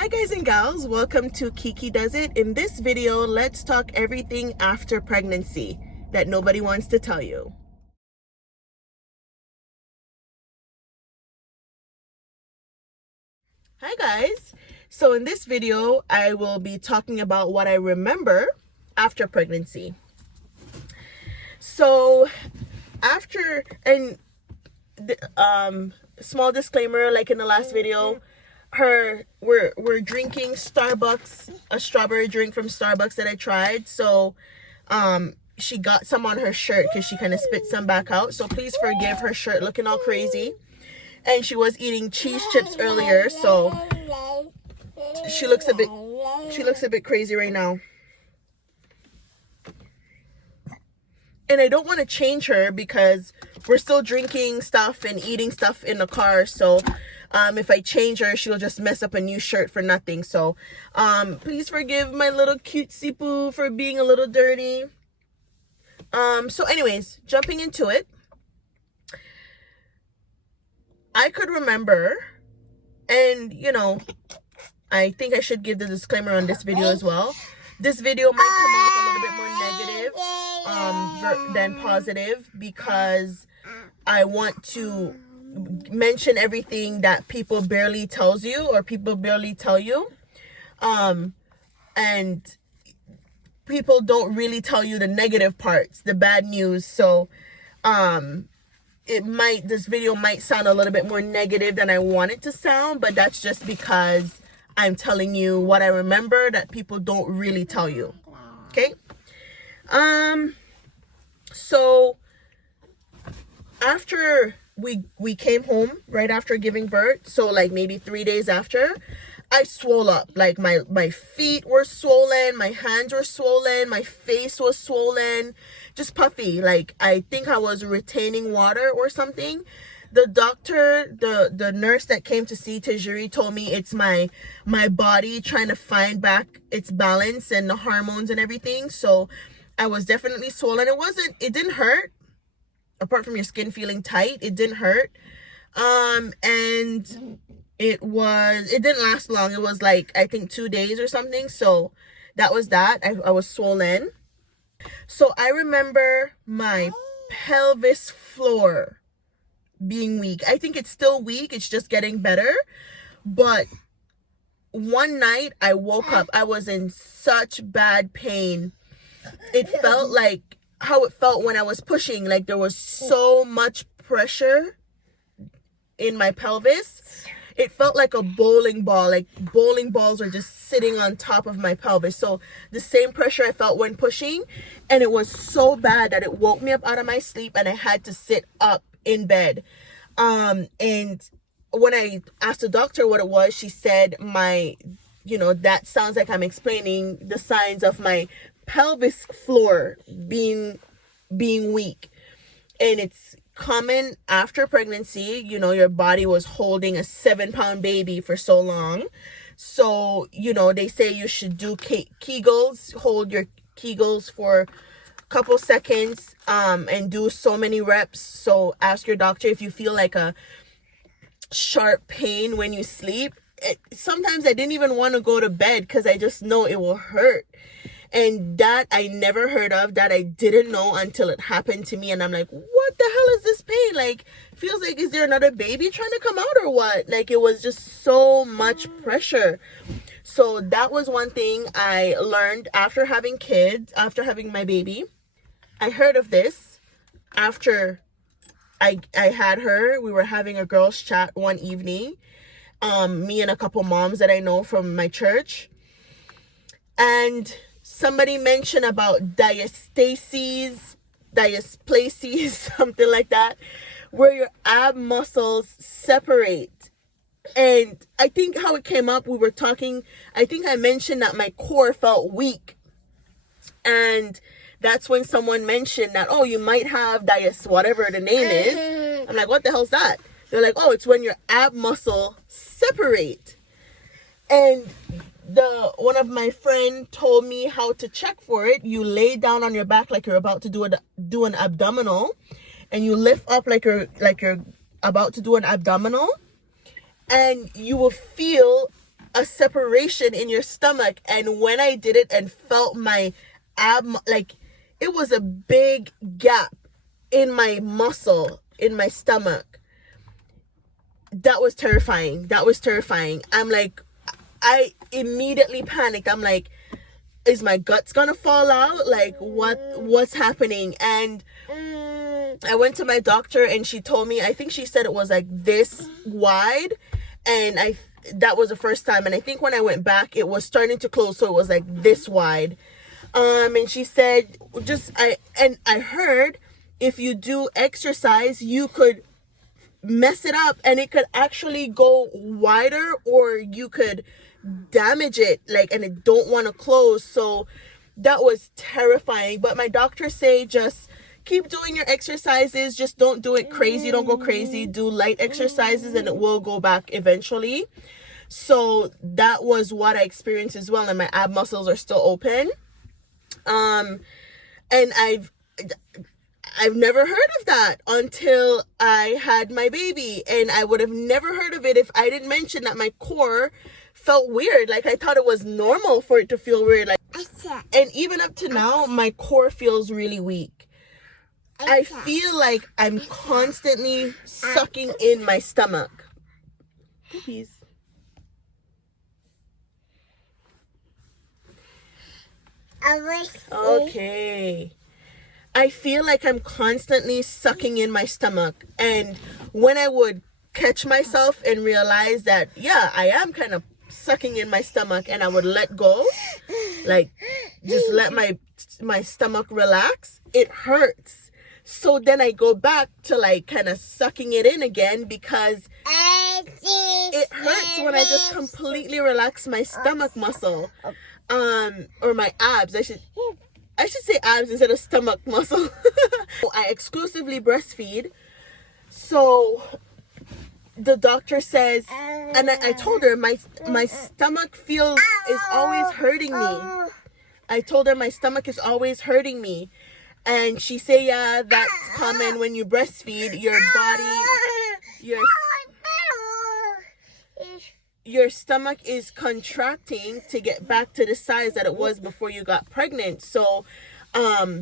Hi guys and gals, welcome to Kiki Does It. In this video, let's talk everything after pregnancy that nobody wants to tell you. Hi guys, so in this video, I will be talking about what I remember after pregnancy. So after, and small disclaimer, like in the last video, we're drinking Starbucks, a strawberry drink from Starbucks that I tried. So she got some on her shirt because she kind of spit some back out, so please forgive her shirt looking all crazy. And she was eating cheese chips earlier, so she looks a bit crazy right now. And I don't want to change her because we're still drinking stuff and eating stuff in the car. So if I change her, she'll just mess up a new shirt for nothing. So please forgive my little cutesy poo for being a little dirty. So anyways, jumping into it. I could remember, and you know, I think I should give the disclaimer on this video as well. This video might come off a little bit more negative than positive, because I want to mention everything that people barely tells you, or people barely tell you, and people don't really tell you the negative parts, the bad news. So this video might sound a little bit more negative than I want it to sound, but that's just because I'm telling you what I remember that people don't really tell you. Okay? So after we came home, right after giving birth, so like maybe 3 days after, I swole up. Like my feet were swollen, my hands were swollen, my face was swollen, just puffy. Like I think I was retaining water or something. The doctor, the nurse that came to see Tajiri told me it's my body trying to find back its balance and the hormones and everything. So I was definitely swollen. It didn't hurt. Apart from your skin feeling tight, it didn't hurt. And it didn't last long. It was like, I think 2 days or something. So that was that. I was swollen. So I remember my pelvis floor being weak. I think it's still weak. It's just getting better. But one night I woke up. I was in such bad pain. It felt like how it felt when I was pushing. Like there was so much pressure in my pelvis. It felt like a bowling ball. Like bowling balls are just sitting on top of my pelvis. So the same pressure I felt when pushing. And it was so bad that it woke me up out of my sleep and I had to sit up in bed. And when I asked the doctor what it was, she said that sounds like I'm explaining the signs of my pelvis floor being weak. And it's common after pregnancy. Your body was holding a 7-pound baby for so long. So, they say you should do Kegels, hold your Kegels for couple seconds and do so many reps. So ask your doctor if you feel like a sharp pain when you sleep. Sometimes I didn't even want to go to bed because I just know it will hurt. And that I never heard of, that I didn't know until it happened to me. And I'm like, what the hell is this pain? Like, feels like, is there another baby trying to come out or what? Like, it was just so much pressure. So that was one thing I learned after having kids, after having my baby. I heard of this after I had her. We were having a girls' chat one evening, me and a couple moms that I know from my church. And somebody mentioned about diastases, something like that, where your ab muscles separate. And I think how it came up, we were talking, I think I mentioned that my core felt weak. And that's when someone mentioned that, oh, you might have whatever the name is. I'm like, what the hell's that? They're like, oh, it's when your ab muscle separate. And one of my friend told me how to check for it. You lay down on your back like you're about to do an abdominal, and you lift up like you're about to do an abdominal, and you will feel a separation in your stomach. And when I did it and felt my like it was a big gap in my muscle in my stomach. That was terrifying. I'm like, I immediately panicked. I'm like, is my guts gonna fall out? Like, what's happening? And I went to my doctor and she told me, I think she said it was like this wide, and that was the first time. And I think when I went back, it was starting to close, so it was like this wide. And she said, I heard if you do exercise, you could mess it up and it could actually go wider, or you could damage it, like, and it don't want to close. So that was terrifying. But my doctor say just keep doing your exercises, just don't do it crazy, don't go crazy, do light exercises and it will go back eventually. So that was what I experienced as well, and my ab muscles are still open. And I've never heard of that until I had my baby, and I would have never heard of it if I didn't mention that my core felt weird. Like, I thought it was normal for it to feel weird. Like, and even up to now, my core feels really weak. I feel like I'm constantly sucking in my stomach. Please. Okay. I feel like I'm constantly sucking in my stomach. And when I would catch myself and realize that, yeah, I am kind of sucking in my stomach, and I would let go, like just let my stomach relax, it hurts. So then I go back to like kind of sucking it in again, because it hurts when I just completely relax my stomach muscle, or my abs. I should say abs instead of stomach muscle. I exclusively breastfeed. So the doctor says, and I told her my stomach is always hurting me. I told her my stomach is always hurting me. And she said, yeah, that's common when you breastfeed. Your body, your stomach is contracting to get back to the size that it was before you got pregnant. So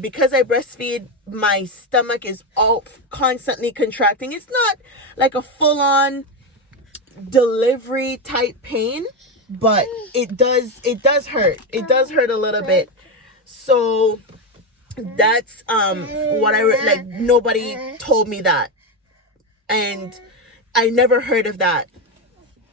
because I breastfeed, my stomach is all constantly contracting. It's not like a full-on delivery type pain, but it does hurt. It does hurt a little bit. So that's what I like. Nobody told me that, and I never heard of that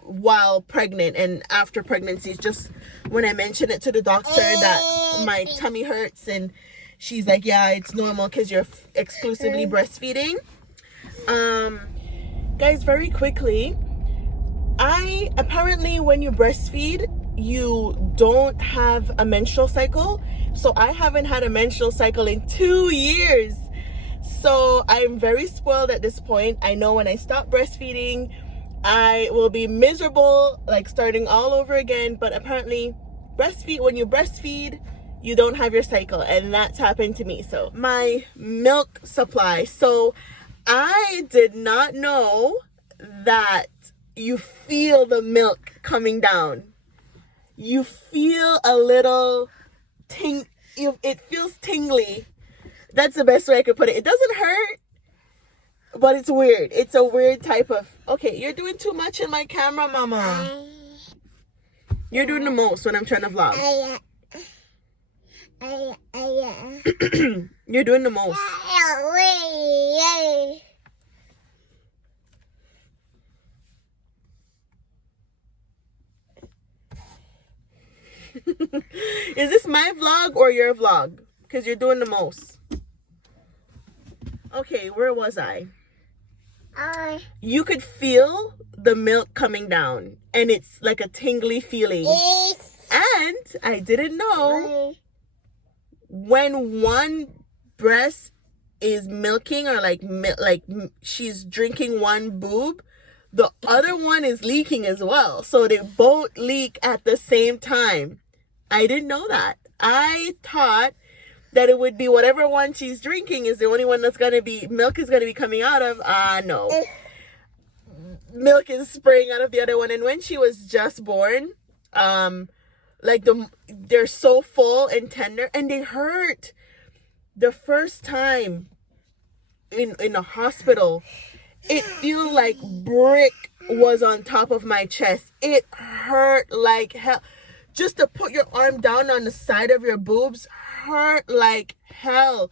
while pregnant and after pregnancy. Just when I mentioned it to the doctor that my tummy hurts, and she's like, yeah, it's normal because you're exclusively breastfeeding. Guys, very quickly, apparently when you breastfeed, you don't have a menstrual cycle. So I haven't had a menstrual cycle in 2 years. So I'm very spoiled at this point. I know when I stop breastfeeding, I will be miserable, like starting all over again. But apparently when you breastfeed, you don't have your cycle, and that's happened to me. So my milk supply. So I did not know that you feel the milk coming down. You feel a little it feels tingly. That's the best way I could put it. It doesn't hurt, but it's weird. It's a weird type of, okay, you're doing too much in my camera, mama. You're doing the most when I'm trying to vlog. You're doing the most. Is this my vlog or your vlog? Because you're doing the most. Okay, where was I? You could feel the milk coming down, and it's like a tingly feeling. And I didn't know, when one breast is milking, or like she's drinking one boob, the other one is leaking as well. So they both leak at the same time. I didn't know that. I thought that it would be whatever one she's drinking is the only one that's going to be, milk is going to be coming out of. No. Milk is spraying out of the other one. And when she was just born, Like they're so full and tender, and they hurt. The first time in a hospital, it feel like brick was on top of my chest. It hurt like hell. Just to put your arm down on the side of your boobs hurt like hell.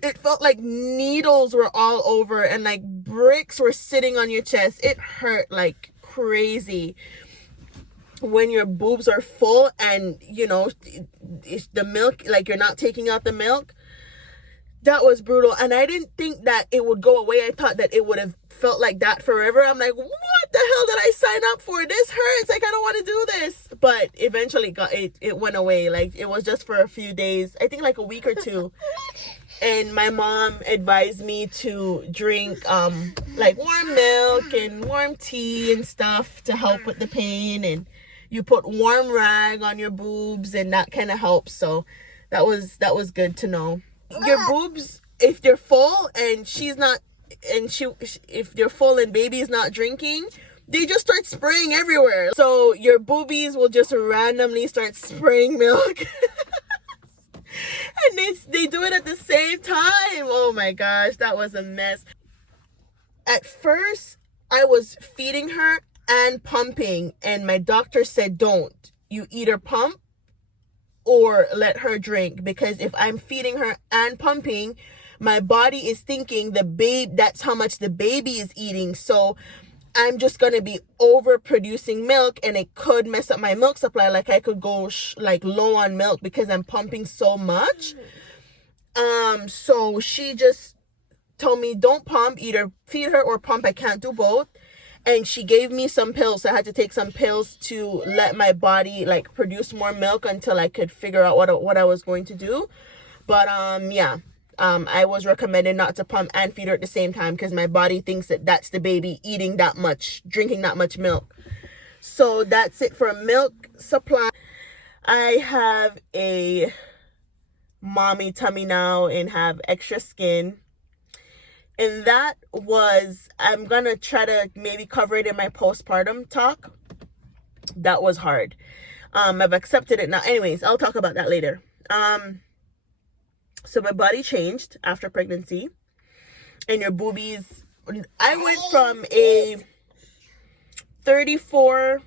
It felt like needles were all over and like bricks were sitting on your chest. It hurt like crazy when your boobs are full and, you know, it's the milk, like you're not taking out the milk. That was brutal. And I didn't think that it would go away. I thought that it would have felt like that forever. I'm like, what the hell did I sign up for? This hurts. Like, I don't want to do this. But eventually it went away. Like, it was just for a few days. I think like a week or two. And my mom advised me to drink like warm milk and warm tea and stuff to help with the pain. And you put warm rag on your boobs and that kind of helps. So that was good to know. Your boobs, if they're full and if they're full and baby is not drinking, they just start spraying everywhere. So your boobies will just randomly start spraying milk. And they do it at the same time. Oh my gosh, that was a mess. At first, I was feeding her and pumping, and my doctor said, don't. You either pump or let her drink, because if I'm feeding her and pumping, my body is thinking that's how much the baby is eating. So I'm just going to be overproducing milk, and it could mess up my milk supply. Like I could go like low on milk because I'm pumping so much. So she just told me, don't pump, either feed her or pump. I can't do both. And she gave me some pills. So I had to take some pills to let my body like produce more milk until I could figure out what I was going to do. But I was recommended not to pump and feed her at the same time, because my body thinks that that's the baby eating that much, drinking that much milk. So that's it for milk supply. I have a mommy tummy now and have extra skin. And that was, I'm going to try to maybe cover it in my postpartum talk. That was hard. I've accepted it now. Anyways, I'll talk about that later. So my body changed after pregnancy. And your boobies, I went from a 34,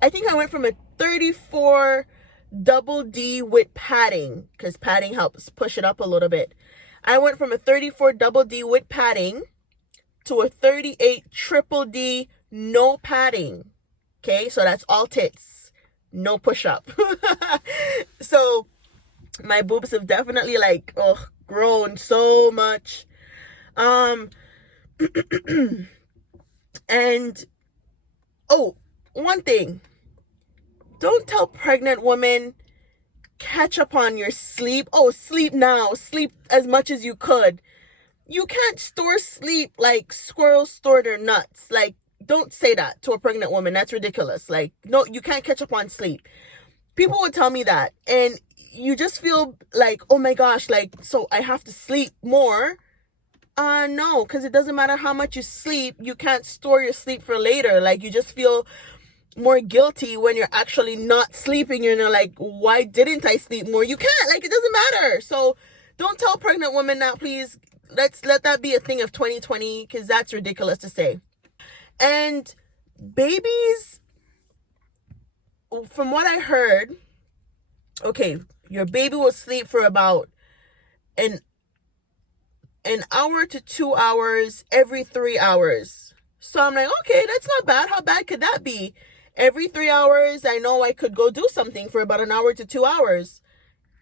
I think I went from a 34 double D with padding, because padding helps push it up a little bit. I went from a 34 double D with padding to a 38 triple D no padding. Okay, so that's all tits, no push up. So my boobs have definitely like grown so much. And one thing, don't tell pregnant women, catch up on your sleep. Sleep now. Sleep as much as you could. You can't store sleep like squirrels store their nuts. Like, don't say that to a pregnant woman. That's ridiculous. Like, no, you can't catch up on sleep. People would tell me that. And you just feel like, oh my gosh, like, so I have to sleep more. No, because it doesn't matter how much you sleep. You can't store your sleep for later. Like, you just feel more guilty when you're actually not sleeping. You're like, why didn't I sleep more? You can't, like, it doesn't matter. So don't tell pregnant women that, please. Let's let that be a thing of 2020, because that's ridiculous to say. And babies, from what I heard, okay, your baby will sleep for about an hour to 2 hours every 3 hours. So I'm like, okay, that's not bad. How bad could that be? Every 3 hours, I know I could go do something for about an hour to 2 hours.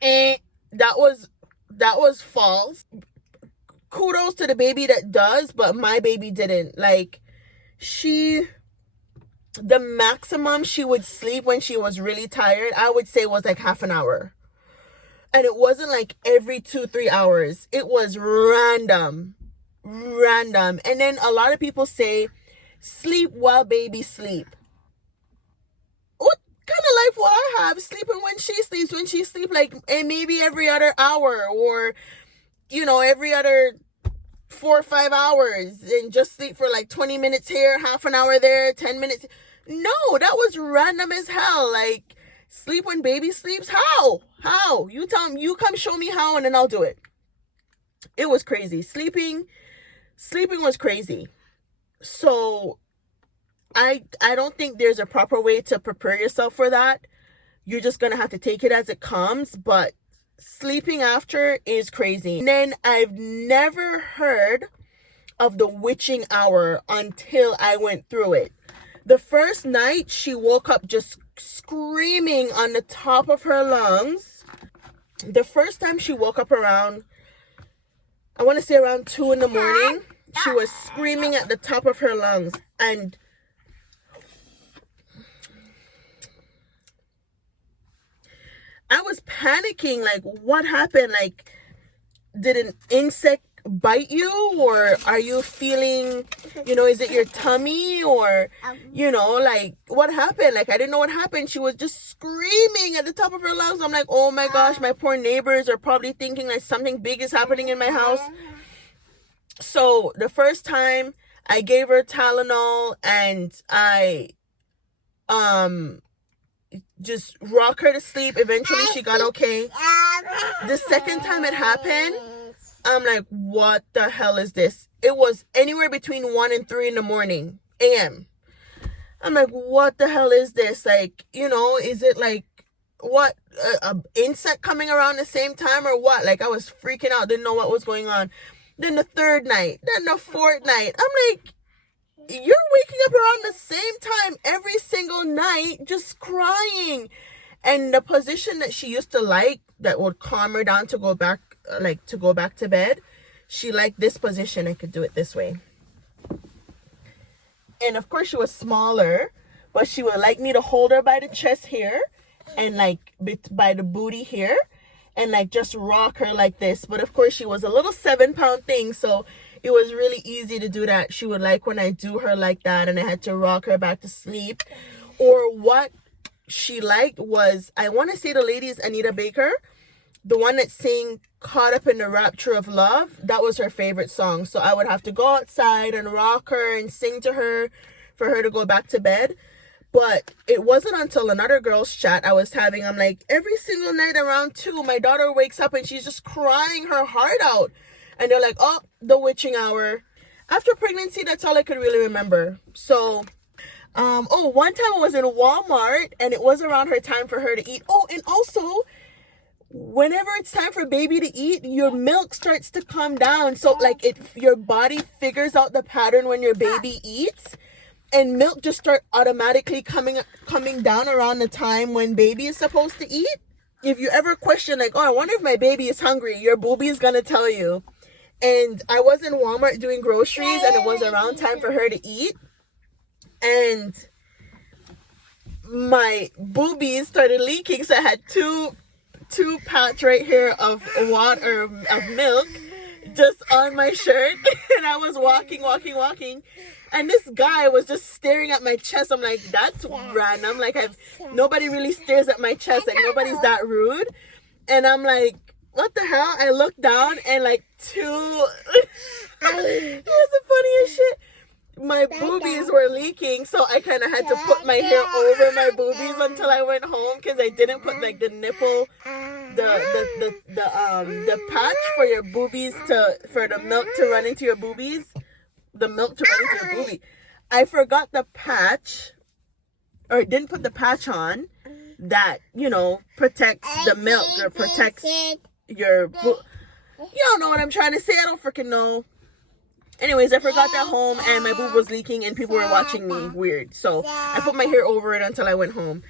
And that was false. Kudos to the baby that does, but my baby didn't. Like, the maximum she would sleep when she was really tired, I would say, was like half an hour. And it wasn't like every 2-3 hours. It was random. And then a lot of people say, sleep while baby sleep. What kind of life will I have sleeping when she sleeps like maybe every other hour, or every other 4 or 5 hours and just sleep for like 20 minutes here, half an hour there, 10 minutes. No, that was random as hell. Like, sleep when baby sleeps? How? You tell me, you come show me how, and then I'll do it. It was crazy. Sleeping was crazy. So I don't think there's a proper way to prepare yourself for that. You're just gonna have to take it as it comes, but sleeping after is crazy. And then I've never heard of the witching hour until I went through it. The first night, she woke up just screaming on the top of her lungs. The first time she woke up around, I want to say around 2 in the morning, she was screaming at the top of her lungs. And I was panicking, like, what happened? Like, did an insect bite you, or are you feeling, is it your tummy, or like, what happened? Like, I didn't know what happened. She was just screaming at the top of her lungs. I'm like, oh my gosh, my poor neighbors are probably thinking like something big is happening in my house. So the first time I gave her Tylenol and I just rock her to sleep. Eventually she got okay. The second time it happened, I'm like, what the hell is this? It was anywhere between 1 and 3 in the morning, a.m. I'm like, what the hell is this? Like, is it like, what, a insect coming around the same time or what? Like, I was freaking out, didn't know what was going on. Then the third night, then the fourth night. I'm like, you're waking up around the same time every single night, just crying. And the position that she used to like, that would calm her down to go back to bed, she liked this position. I could do it this way. And of course she was smaller, but she would like me to hold her by the chest here and like by the booty here and like just rock her like this. But of course she was a little 7-pound thing, so it was really easy to do that. She would like when I do her like that, and I had to rock her back to sleep. Or what she liked was, I want to say the lady is Anita Baker, the one that sang Caught Up in the Rapture of Love. That was her favorite song. So I would have to go outside and rock her and sing to her for her to go back to bed. But it wasn't until another girl's chat I was having, I'm like, every single night around 2, my daughter wakes up and she's just crying her heart out. And they're like, oh, the witching hour. After pregnancy, that's all I could really remember. So, one time I was in Walmart and it was around her time for her to eat. Oh, and also, whenever it's time for baby to eat, your milk starts to come down. So like your body figures out the pattern when your baby eats, and milk just start automatically coming down around the time when baby is supposed to eat. If you ever question like, oh, I wonder if my baby is hungry, your booby is gonna tell you. And I was in Walmart doing groceries and it was around time for her to eat, and my boobies started leaking. So I had two patch right here of water, of milk, just on my shirt. And I was walking, and this guy was just staring at my chest. I'm like, that's random. Like, nobody really stares at my chest. Like, nobody's that rude. And I'm like, what the hell? I looked down and like it was the funniest shit. My boobies were leaking, so I kind of had to put my hair over my boobies until I went home, because I didn't put like the nipple, the patch for your boobies for the milk to run into your boobies, the milk to run into your boobie. I forgot the patch, or didn't put the patch on that protects the milk or protects your. You don't know what I'm trying to say. I don't freaking know. Anyways, I forgot that home and my boob was leaking and people were watching me weird. So I put my hair over it until I went home.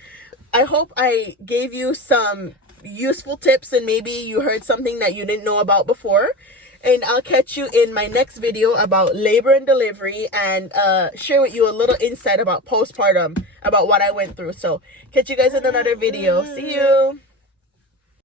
I hope I gave you some useful tips and maybe you heard something that you didn't know about before. And I'll catch you in my next video about labor and delivery, and share with you a little insight about postpartum, about what I went through. So catch you guys in another video. See you.